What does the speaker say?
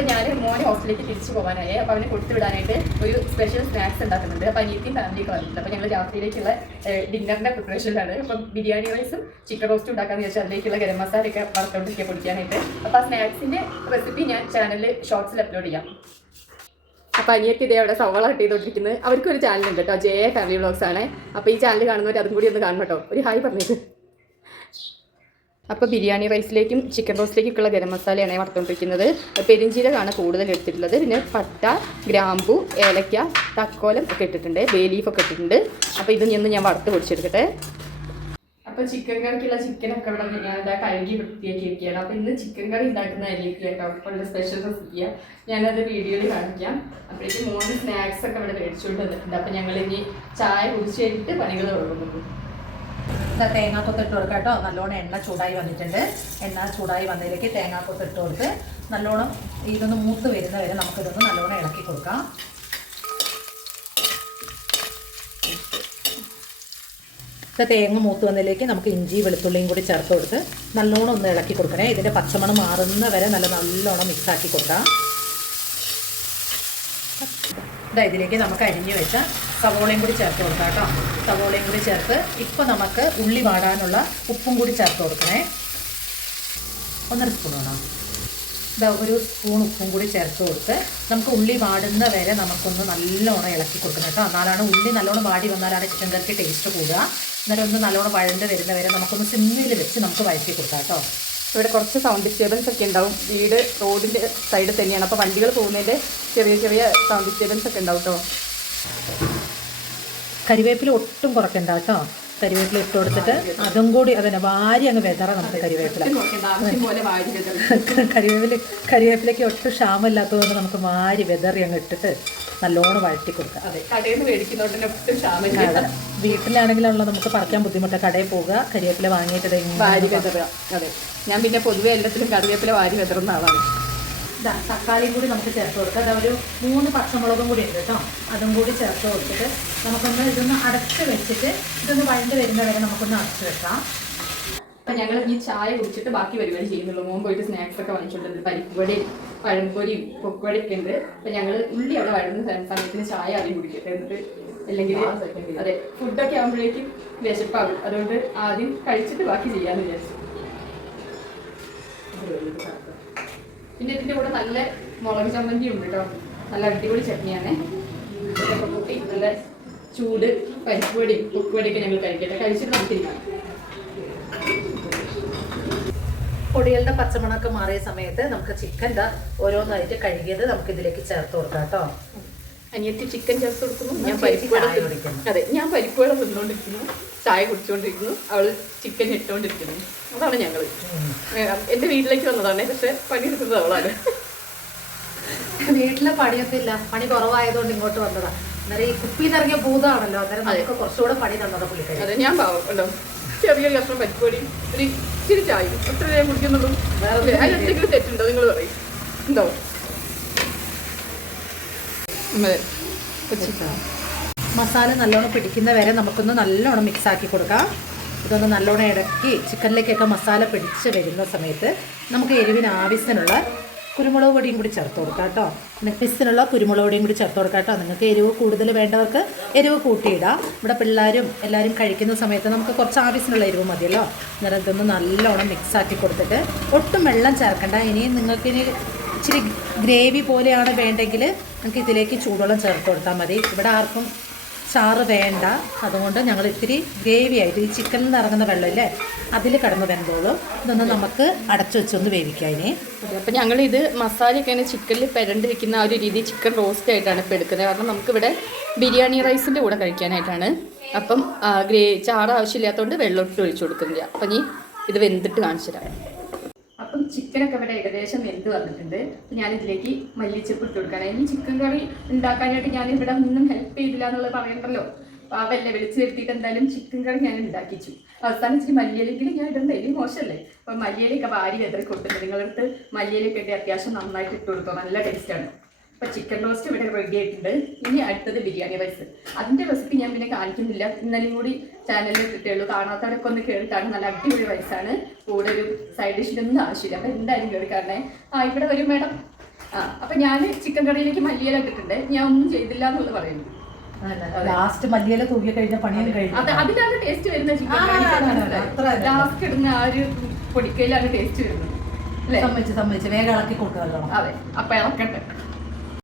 അപ്പൊ ഞാൻ മോനെ ഹോസ്റ്റലിലേക്ക് തിരിച്ചു പോകാനായി. അപ്പൊ അവനെ കൊടുത്തു വിടാനായിട്ട് ഒരു സ്പെഷ്യൽ സ്നാക്സ് ഉണ്ടാക്കുന്നുണ്ട്. അപ്പൊ അനിയത്തിയും ഫാമിലിയൊക്കെ വന്നിട്ടുണ്ട്. അപ്പൊ ഞങ്ങൾ രാത്രിയിലേക്കുള്ള ഡിന്നറിന്റെ പ്രിപ്പറേഷനിലാണ് അപ്പൊ ബിരിയാണി റൈസും ചിക്കൻ റോസ്റ്റും ഉണ്ടാക്കാന്ന് വെച്ചാൽ അതിലേക്കുള്ള ഗരം മസാല ഒക്കെ വറുത്തോണ്ടിരിക്കുക പൊടിക്കാനായിട്ട്. അപ്പൊ ആ സ്നാക്സിന്റെ റെസിപ്പി ഞാൻ ചാനലിൽ ഷോർട്സിൽ അപ്ലോഡ് ചെയ്യാം. അപ്പൊ അനിയത്തി ഇതേ അവിടെ സവാള കട്ട് ചെയ്തോണ്ടിരിക്കുന്നത് അവർക്ക് ഒരു ചാനൽ ഉണ്ട് കേട്ടോ. ജയ ഫാമിലി വ്ളോഗ്സ് ആണ്. അപ്പൊ ഈ ചാനൽ കാണുന്നവർ അതും കൂടി ഒന്ന് കാണണം കേട്ടോ. ഒരു ഹായ് പറഞ്ഞത് അപ്പോൾ ബിരിയാണി റൈസിലേക്കും ചിക്കൻ റോസ്റ്റിലേക്കൊക്കെയുള്ള ഗരം മസാലയാണ് വറുത്തുകൊണ്ടിരിക്കുന്നത് പെരിഞ്ചീരകമാണ് കൂടുതൽ എടുത്തിട്ടുള്ളത്. പിന്നെ പട്ട ഗ്രാമ്പു ഏലക്ക തക്കോലം ഒക്കെ ഇട്ടിട്ടുണ്ട്. ബേ ലീഫൊക്കെ ഇട്ടിട്ടുണ്ട്. അപ്പോൾ ഇത് നിന്ന് ഞാൻ വറുത്ത് പൊടിച്ചെടുക്കട്ടെ. അപ്പോൾ ചിക്കൻ കറിക്കുള്ള ചിക്കനൊക്കെ ഇവിടെ ഞാനിതാ കഴുകി വൃത്തിയാക്കി വെക്കുകയാണ് അപ്പോൾ ഇന്ന് ചിക്കൻ കറി ഉണ്ടാക്കുന്നതായിരിക്കും കേട്ടോ അപ്പോൾ സ്പെഷ്യൽ റെസിപ്പിയ ഞാനത് വീഡിയോയിൽ കാണിക്കാം. അപ്പോഴേക്കും മൂന്ന് സ്നാക്സ് ഒക്കെ ഇവിടെ മേടിച്ചുകൊണ്ട് വന്നിട്ടുണ്ട്. അപ്പോൾ ഞങ്ങൾ ഇനി ചായ കുടിച്ച് കഴിഞ്ഞിട്ട് പണികൾ തുടങ്ങുന്നു ഇതാ തേങ്ങാക്കൊത്ത് ഇട്ട് കൊടുക്കാം കേട്ടോ. നല്ലോണം എണ്ണ ചൂടായി വന്നിട്ടുണ്ട്. എണ്ണ ചൂടായി വന്നതിലേക്ക് തേങ്ങാക്കൊത്ത് ഇട്ട് കൊടുത്ത് നല്ലോണം ഇതൊന്ന് മൂത്ത് വരുന്ന വരെ നമുക്കിതൊന്ന് നല്ലോണം ഇളക്കി കൊടുക്കാം. ഇപ്പം തേങ്ങ മൂത്ത് വന്നതിലേക്ക് നമുക്ക് ഇഞ്ചി വെളുത്തുള്ളിയും കൂടി ചേർത്ത് കൊടുത്ത് നല്ലോണം ഒന്ന് ഇളക്കി കൊടുക്കണേ. ഇതിന്റെ പച്ചമണം മാറുന്ന വരെ നല്ല നല്ലോണം മിക്സാക്കി കൊടുക്കാം. ഇതാ ഇതിലേക്ക് നമുക്ക് അരിഞ്ഞു വെച്ച സവോളയും കൂടി ചേർത്ത് കൊടുക്കാം കേട്ടോ സവോളയും കൂടി ചേർത്ത് ഇപ്പോൾ നമുക്ക് ഉള്ളി വാടാനുള്ള ഉപ്പും കൂടി ചേർത്ത് കൊടുക്കണേ. ഒന്നര സ്പൂൺ വേണം. ഇതാ ഒരു സ്പൂൺ ഉപ്പും കൂടി ചേർത്ത് കൊടുത്ത് നമുക്ക് ഉള്ളി വാടുന്ന വരെ നമുക്കൊന്ന് നല്ലോണം ഇളക്കി കൊടുക്കണം കേട്ടോ. എന്നാലാണ് ഉള്ളി നല്ലോണം വാടി വന്നാലാണ് ചിക്കൻ കറിക്ക് ടേസ്റ്റ് കൂടുക. അന്നേരം ഒന്ന് നല്ലോണം വഴണ്ട് വരുന്ന വരെ നമുക്കൊന്ന് സിമ്മിൽ വെച്ച് നമുക്ക് വഴറ്റി കൊടുക്കാം കേട്ടോ. ഇവിടെ കുറച്ച് സൗണ്ട് ഡിസ്റ്റർബൻസ് ഒക്കെ ഉണ്ടാവും. വീട് റോഡിന്റെ സൈഡിൽ തന്നെയാണ്. അപ്പോൾ വണ്ടികൾ പോകുന്നതിന്റെ ചെറിയ ചെറിയ സൗണ്ട് ഡിസ്റ്റർബൻസ് ഒക്കെ ഉണ്ടാവും കേട്ടോ കരിവേപ്പില ഒട്ടും കുറക്കണ്ട കേട്ടോ കരിവേപ്പില ഇട്ട് കൊടുത്തിട്ട് അതും കൂടി അതന്നെ വാരി അങ്ങ് വെതറ നമുക്ക് കരിവേപ്പില. കരിവേപ്പില കരിവേപ്പിലയ്ക്ക് ഒട്ടും ക്ഷാമമില്ലാത്തതുകൊണ്ട് നമുക്ക് വാരി വെതറി അങ്ങ് ഇട്ടിട്ട് നല്ലോണം വഴറ്റി കൊടുക്കുക അതെ കടയിൽ നിന്ന് മേടിക്കുന്നോട്ടെ വീട്ടിലാണെങ്കിലുള്ള നമുക്ക് പറിക്കാൻ ബുദ്ധിമുട്ടാണ് കടയിൽ പോവുക കരിവേപ്പില വാങ്ങിയിട്ട് വാരി വിതറുക. അതെ. ഞാൻ പിന്നെ പൊതുവെ എല്ലാത്തിലും കറിവേപ്പില വാരി വിതറുന്ന ആളാണ്. തക്കാളി തക്കാളിയും കൂടി നമുക്ക് ചേർത്ത് കൊടുക്കാം. അതായത് ഒരു മൂന്ന് പച്ചമുളകും കൂടി ഉണ്ട് കേട്ടോ. അതും കൂടി ചേർത്ത് കൊടുത്തിട്ട് നമുക്കൊന്ന് ഇതൊന്ന് അടച്ച് വെച്ചിട്ട് ഇതൊന്ന് വഴണ്ട് വരുന്ന വരെ നമുക്കൊന്ന് അടച്ച് വെക്കാം. അപ്പം ഞങ്ങൾ ഈ ചായ കുടിച്ചിട്ട് ബാക്കി പരിപാടി ചെയ്യുന്നുള്ളൂ. മോൻ പോയിട്ട് സ്നാക്സ് ഒക്കെ വാങ്ങിച്ചിട്ടുണ്ട് പരിപ്പുവടയും പഴംപൊരിയും പൊക്കുവടി ഒക്കെ ഉണ്ട്. അപ്പം ഞങ്ങൾ ഉള്ളി അവിടെ വഴുന്ന സമയത്തിന് ചായ ആദ്യം കുടിക്കട്ടെ എന്നിട്ട് അല്ലെങ്കിൽ അതെ ഫുഡൊക്കെ ആകുമ്പോഴേക്കും വിശപ്പാകും. അതുകൊണ്ട് ആദ്യം കഴിച്ചിട്ട് ബാക്കി ചെയ്യാമെന്ന് വിചാരിച്ചു. പിന്നെ ഇതിന്റെ കൂടെ നല്ല മുളക് ചമ്മന്തി ഉണ്ട് കേട്ടോ. നല്ല അടിപൊളി ചട്നിയാണ്. കൂട്ടി നല്ല ചൂട് പരിപ്പുവടിയും പൊക്കുവടിയൊക്കെ ഞങ്ങൾ കഴിക്കട്ടെ. കഴിച്ചിട്ട് നമുക്ക് പൊടികളുടെ പച്ചമണമൊക്കെ മാറിയ സമയത്ത് നമുക്ക് ചിക്കന്റെ ഓരോന്നായിട്ട് കഴുകിയത് നമുക്ക് ഇതിലേക്ക് ചേർത്ത് കൊടുക്കാം കേട്ടോ. അനിയത്തി ചിക്കൻ ചേർത്ത് കൊടുക്കുന്നു. ഞാൻ പരിപ്പുവട. അതെ ഞാൻ പരിപ്പുവട തിന്നുകൊണ്ടിരിക്കുന്നു ചായ കുടിച്ചുകൊണ്ടിരിക്കുന്നു അവൾ ചിക്കൻ ഇട്ടുകൊണ്ടിരിക്കുന്നു അതാണ് ഞങ്ങൾ എന്റെ വീട്ടിലേക്ക് വന്നതാണ്. പക്ഷെ പണിയെടുക്കുന്നത് അവളാണ്. വീട്ടിലെ പണിയൊക്കെ ഇല്ല. പണി കുറവായതുകൊണ്ട് ഇങ്ങോട്ട് വന്നതാ. അന്നേരം ഈ കുപ്പി നിറങ്ങിയ ഭൂതമാണല്ലോ. അന്നേരം നമുക്ക് കുറച്ചുകൂടെ പണി തന്നതാ പുള്ളിക്കാരി അതെ ഞാൻ പാവം. ഉണ്ടോ? ചെറിയൊരു കഷ്ണം പരിപ്പുവടി ഒരു ഇച്ചിരി ചായയും എത്ര ഞാൻ കുടിക്കുന്നുള്ളൂ എന്തെങ്കിലും തെറ്റുണ്ടോ? നിങ്ങൾ പറയും. ഉണ്ടോ? മസാല നല്ലോണം പിടിക്കുന്ന വരെ നമുക്കൊന്ന് നല്ലോണം മിക്സ് ആക്കി കൊടുക്കാം. ഇതൊന്ന് നല്ലോണം ഇടക്കി ചിക്കനിലേക്കൊക്കെ മസാല പിടിച്ച് വരുന്ന സമയത്ത് നമുക്ക് എരിവിന് ആവശ്യത്തിനുള്ള കുരുമുളക് പൊടിയും കൂടി ചേർത്ത് കൊടുക്കാം കേട്ടോ. മിസ്സിനുള്ള കുരുമുളക് പൊടിയും കൂടി ചേർത്ത് കൊടുക്കാം കേട്ടോ. നിങ്ങൾക്ക് എരിവ് കൂടുതൽ വേണ്ടവർക്ക് എരിവ് കൂട്ടിയിടാം. ഇവിടെ പിള്ളേരും എല്ലാവരും കഴിക്കുന്ന സമയത്ത് നമുക്ക് കുറച്ച് ആവശ്യത്തിനുള്ള എരിവ് മതിയല്ലോ. അന്നേരം ഇതൊന്ന് നല്ലോണം മിക്സ് ആക്കി കൊടുത്തിട്ട് ഒട്ടും വെള്ളം ചേർക്കണ്ട. ഇനി നിങ്ങൾക്കിനി ഇച്ചിരി ഗ്രേവി പോലെയാണ് വേണ്ടെങ്കിൽ നമുക്ക് ഇതിലേക്ക് ചൂടുവെള്ളം ചേർത്ത് കൊടുത്താൽ മതി. ഇവിടെ ആർക്കും ചാറ് വേണ്ട. അതുകൊണ്ട് ഞങ്ങൾ ഇത്തിരി ഗ്രേവി ആയിട്ട് ഈ ചിക്കനിൽ നിന്ന് ഇറങ്ങുന്ന വെള്ളമില്ലേ അതിൽ കിടന്ന് വെന്തോളും. ഇതൊന്ന് നമുക്ക് അടച്ചു വെച്ചൊന്ന് വേവിക്കാം ഇനി. അപ്പം ഞങ്ങളിത് മസാലയൊക്കെ ഇങ്ങനെ ചിക്കനിൽ പെരണ്ടിരിക്കുന്ന ആ ഒരു രീതി ചിക്കൻ റോസ്റ്റ് ആയിട്ടാണ് ഇപ്പോൾ എടുക്കുന്നത്. കാരണം നമുക്കിവിടെ ബിരിയാണി റൈസിന്റെ കൂടെ കഴിക്കാനായിട്ടാണ്. അപ്പം ഗ്രേ ചാറ് ആവശ്യമില്ലാത്തതുകൊണ്ട് വെള്ളം ഒഴിച്ച് കൊടുക്കുന്നില്ല. അപ്പം ഇനി ഇത് വെന്തിട്ട് കാണിച്ചു തരാം. ചിക്കനൊക്കെ ഇവിടെ ഏകദേശം വെന്ത് വന്നിട്ടുണ്ട്. ഞാൻ ഇതിലേക്ക് മല്ലിച്ചപ്പ് ഇട്ട് കൊടുക്കണം ഇനി ചിക്കൻ കറി ഉണ്ടാക്കാനായിട്ട് ഞാൻ ഇവിടെ ഒന്നും ഹെൽപ്പ് ചെയ്തില്ല എന്നുള്ളത് പറയണ്ടല്ലോ. പാവല്ലേ വിളിച്ച് വരുത്തിയിട്ട് എന്തായാലും ചിക്കൻ കറി ഞാൻ ഉണ്ടാക്കിച്ചു. അവസാനം ഇച്ചിരി മല്ലിയിലെങ്കിലും ഞാൻ ഇടുന്നത്. വലിയ മോശമല്ലേ? അപ്പം മല്ലിയിലൊക്കെ വാരി വെതറി കൊടുത്തിട്ടുണ്ട് നിങ്ങളടുത്ത് മല്ലിയിലൊക്കെ അത്യാവശ്യം നന്നായിട്ട് ഇട്ട് കൊടുത്തോ. നല്ല ടേസ്റ്റാണ് അപ്പോൾ ചിക്കൻ റോസ്റ്റ് ഇവിടെ റെഡി ആയിട്ടുണ്ട്. ഇനി അടുത്തത് ബിരിയാണി റൈസ് അതിന്റെ റെസിപ്പി ഞാൻ പിന്നെ കാണിക്കുന്നില്ല. ഇന്നലെയും കൂടി ചാനലിൽ കിട്ടുള്ളൂ കാണാത്തവരൊക്കെ ഒന്ന് കേൾക്കാണ് നല്ല അടിപൊളി റൈസാണ് കൂടെ ഒരു സൈഡ് ഡിഷിനൊന്നും ആവശ്യമില്ല. അപ്പോൾ എന്തായാലും കേൾക്കാറേ ആ ഇവിടെ വരും മേഡം ആ, അപ്പൊ ഞാൻ ചിക്കൻ കറിയിലേക്ക് മല്ലിയില ഇട്ടിട്ടുണ്ട്. ഞാൻ ഒന്നും ചെയ്തില്ല എന്നുള്ളത് പറയുന്നു. ലാസ്റ്റ് മല്ലിയില തൂക്കി കഴിഞ്ഞ പണിയും കഴിഞ്ഞു അത് അതിലാണ് ടേസ്റ്റ് വരുന്നത്. ലാസ്റ്റ് ഇടുന്ന ആ ഒരു പൊടിക്കയിലാണ് ടേസ്റ്റ് വരുന്നത്. സമ്മതിച്ച് സമ്മതിച്ച്. വേഗം ഇളക്കി കൊടുക്കുക അതെ. അപ്പൊ ഇളക്കട്ടെ.